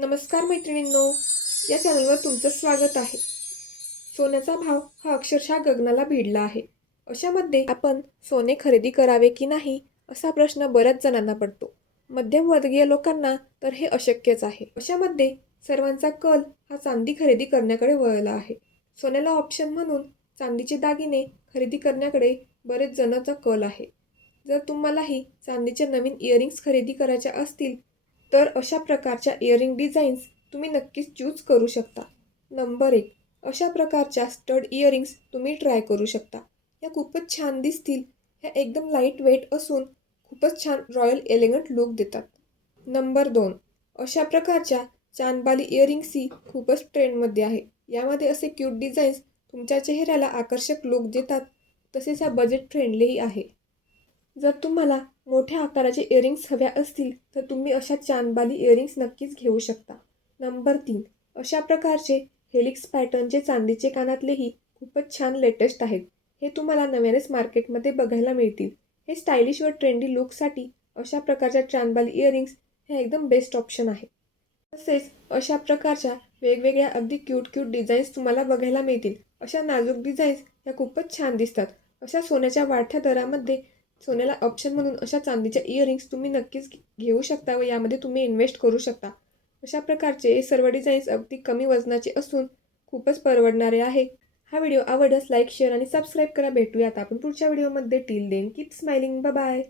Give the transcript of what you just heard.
नमस्कार मैत्रिणींनो, या चॅनलवर तुमचं स्वागत आहे. सोन्याचा भाव हा अक्षरशः गगनाला भिडला आहे. अशामध्ये आपण सोने खरेदी करावे की नाही असा प्रश्न बऱ्याच जणांना पडतो. मध्यमवर्गीय लोकांना तर हे अशक्यच आहे. अशामध्ये सर्वांचा कल हा चांदी खरेदी करण्याकडे वळला आहे. सोन्याला ऑप्शन म्हणून चांदीचे दागिने खरेदी करण्याकडे बरेच जणांचा कल आहे. जर तुम्हालाही चांदीचे नवीन इयरिंग्स खरेदी करायच्या असतील तर अशा प्रकारच्या इयरिंग डिझाईन्स तुम्ही नक्कीच चूज करू शकता. नंबर 1, अशा प्रकारच्या स्टड इयरिंग्स तुम्ही ट्राय करू शकता. या खूपच छान दिसतील. ह्या एकदम लाईट वेट असून खूपच छान रॉयल एलिगंट लुक देतात. नंबर 2, अशा प्रकारच्या चांदबाली इयरिंग्सही खूपच ट्रेंडमध्ये आहे. यामध्ये असे क्यूट डिझाईन्स तुमच्या चेहऱ्याला आकर्षक लुक देतात. तसेच ह्या बजेट फ्रेंडलीही आहे. जर तुम्हाला मोठ्या आकाराचे इयरिंग्स हव्या असतील तर तुम्ही अशा चांदबाली इयरिंग्स नक्कीच घेऊ शकता. नंबर 3, अशा प्रकारचे हेलिक्स पॅटर्नचे चांदीचे कानातलेही खूपच छान लेटेस्ट आहेत. हे तुम्हाला नव्यानेच मार्केटमध्ये बघायला मिळतील. हे स्टायलिश व ट्रेंडी लुकसाठी अशा प्रकारच्या चांदबाली इयरिंग्स हे एकदम बेस्ट ऑप्शन आहे. तसेच अशा प्रकारच्या वेगवेगळ्या अगदी क्यूट डिझाईन्स तुम्हाला बघायला मिळतील. अशा नाजूक डिझाईन्स ह्या खूपच छान दिसतात. अशा सोन्याच्या वाढत्या दरामध्ये सोन्याला ऑप्शन म्हणून अशा चांदीच्या इयरिंग्स तुम्ही नक्कीच घेऊ शकता व यामध्ये तुम्ही इन्व्हेस्ट करू शकता. अशा प्रकारचे हे सर्व डिझाईन्स अगदी कमी वजनाचे असून खूपच परवडणारे आहे. हा व्हिडिओ आवडल्यास लाईक, शेअर आणि सबस्क्राईब करा. भेटूयात आपण पुढच्या व्हिडिओमध्ये. Till then keep smiling. Bye bye.